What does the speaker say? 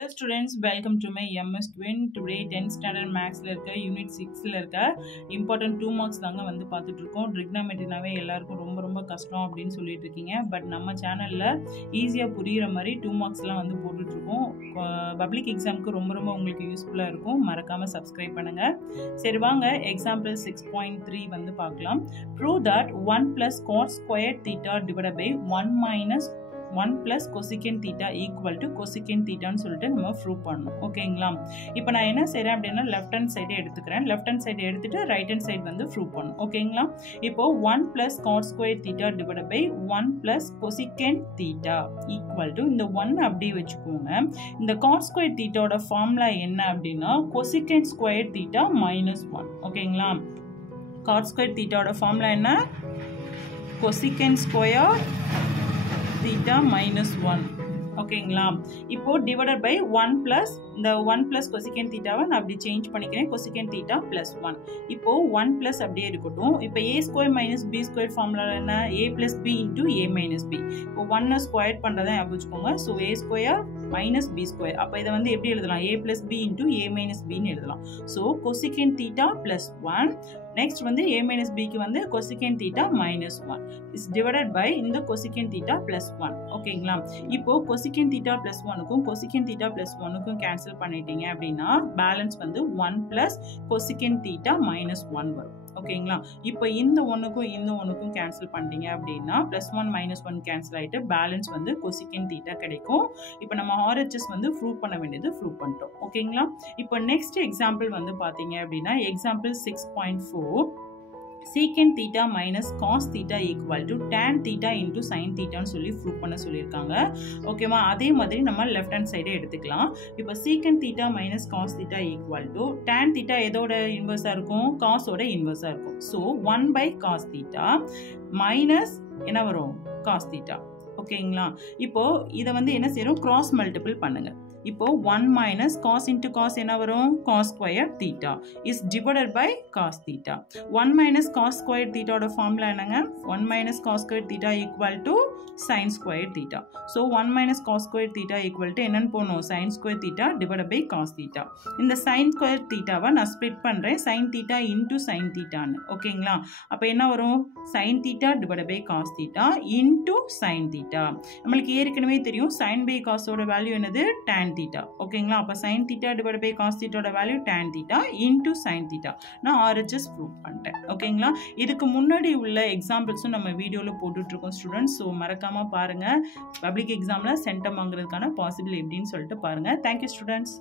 Hello students, welcome to my MS Twin. Today 10th standard maths la irukka unit 6 la irukka important 2 marks தாங்க வந்து பார்த்துட்டு இருக்கோம். trigonometryனாவே எல்லாருக்கும் ரொம்ப கஷ்டம் அப்படினு சொல்லிட்டு இருக்கீங்க. பட் நம்ம சேனல்ல ஈஸியா புரியுற மாதிரி 2 marksலாம் வந்து போட்டுட்டு இருக்கோம். பப்ளிக் எக்ஸாம்க்கு ரொம்ப உங்களுக்கு யூஸ்ஃபுல்லா இருக்கும். மறக்காம subscribe பண்ணுங்க. சரி வாங்க example 6.3 வந்து பார்க்கலாம். Prove that 1 plus cos squared theta divided by 1 minus 1 plus cosecant theta equal to cosecant theta ன்னு சொல்லிட்டு நம்ம ப்ரூவ் பண்ணணும். ஓகேங்களா? இப்போ நான் என்ன செய்றேன் அப்படின்னா லெஃப்ட் ஹேண்ட் சைடு எடுத்துக்கிறேன். லெஃப்ட் ஹேண்ட் சைடு எடுத்துட்டு ரைட் ஹேண்ட் சைடு வந்து ப்ரூவ் பண்ணணும். ஓகேங்களா? இப்போ 1 plus cos square theta divided by 1 plus cosecant theta equal to இந்த 1 அப்படியே வச்சுக்கோங்க. இந்த cos square theta ஓட ஃபார்முலா என்ன அப்படின்னா cosecant square theta minus 1. ஓகேங்களா? cos square theta ஓட ஃபார்முலா என்ன? cosecant square theta minus 1. ஓகேங்களா? இப்போ divided by 1 plus இந்த 1 plus cosecant theta நான் அப்படி சேஞ்ச் பண்ணிக்கிறேன். cosecant theta plus 1. இப்போ 1 plus அப்படியே இருக்கட்டும். இப்போ a square minus b square formula என்ன? a plus b into a minus b. இப்போ 1 ஸ்கொயர் பண்றதை ஞாபகம் வச்சுக்கோங்க. so a square minus b square. அப்ப இத வந்து எப்படி எழுதலாம்? a plus b into a minus b ன்னு எழுதலாம். so cosecant theta plus 1. next வந்து a minus b க்கு வந்து cosecant theta minus 1 is divided by இந்த cosecant theta plus 1. ஓகேங்களா? இப்போ cosecant theta plus 1 க்கும் cosecant theta plus 1 க்கும் கேன்சல் பண்ணிட்டீங்க அப்படின்னா பேலன்ஸ் வந்து 1 plus cosecant theta minus 1 வரும். ஓகேங்களா? இப்போ இந்த 1க்கும் இந்த 1க்கும் கேன்சல் பண்ணிட்டீங்க அப்படின்னா +1 -1 கேன்சல் ஆயிட்டு பேலன்ஸ் வந்து cosecant theta கிடைக்கும். இப்போ நம்ம RHS வந்து ப்ரூவ் பண்ண வேண்டியது ப்ரூவ் பண்ணிட்டோம். ஓகேங்களா? இப்போ நெக்ஸ்ட் எக்ஸாம்பிள் வந்து பாத்தீங்க அப்படின்னா example 6.4 secant theta minus cos theta equal to tan theta into sin theta ன்னு சொல்லி ப்ரூவ் பண்ண சொல்லியிருக்காங்க. ஓகேவா? அதே மாதிரி நம்ம லெஃப்ட் ஹேண்ட் சைடே எடுத்துக்கலாம். இப்போ secant theta minus cos theta equal to tan theta எதோட இன்வர்ஸா இருக்கும்? cos ஓட இன்வர்ஸா இருக்கும். so 1 by cos theta minus என்ன வரும்? cos theta. ஓகேங்களா? இப்போ இத வந்து என்ன செய்றோம்? கிராஸ் மல்டிபிள் பண்ணுங்க. இப்போ 1 minus cos into cos என்ன வரும்? cos square theta is divided by cos theta. 1 minus cos square theta ஓட ஃபார்முலா என்னங்க? 1 minus cos square theta equal to sin square theta. so 1 minus cos square theta equal to என்னன்னு போடணும்? sin square theta divided by cos theta. இந்த sin square theta வை நான் split பண்றேன் sin theta into sin theta ன்னு. ஓகேங்களா? அப்ப என்ன வரும்? sin theta divided by cos theta into sin theta. நம்மளுக்கு ஏற்கனவே தெரியும் sin by cos ஓட வேல்யூ என்னது? tan theta. ஓகேங்களா? அப்ப sin theta divided by cos theta ஓட value tan theta into sin theta. நான் RHS ப்ரூவ் பண்ணிட்டேன். ஓகேங்களா? இதுக்கு முன்னாடி உள்ள எக்ஸாம்பிள்ஸும் நம்ம வீடியோல போட்டுட்டு இருக்கோம் ஸ்டூடெண்ட்ஸ். ஸோ மறக்காம பாருங்க. பப்ளிக் எக்ஸாம்ல சென்டம் வாங்குறதுக்கான பாசிபிள் எப்படின்னு சொல்லிட்டு பாருங்க. Thank you students.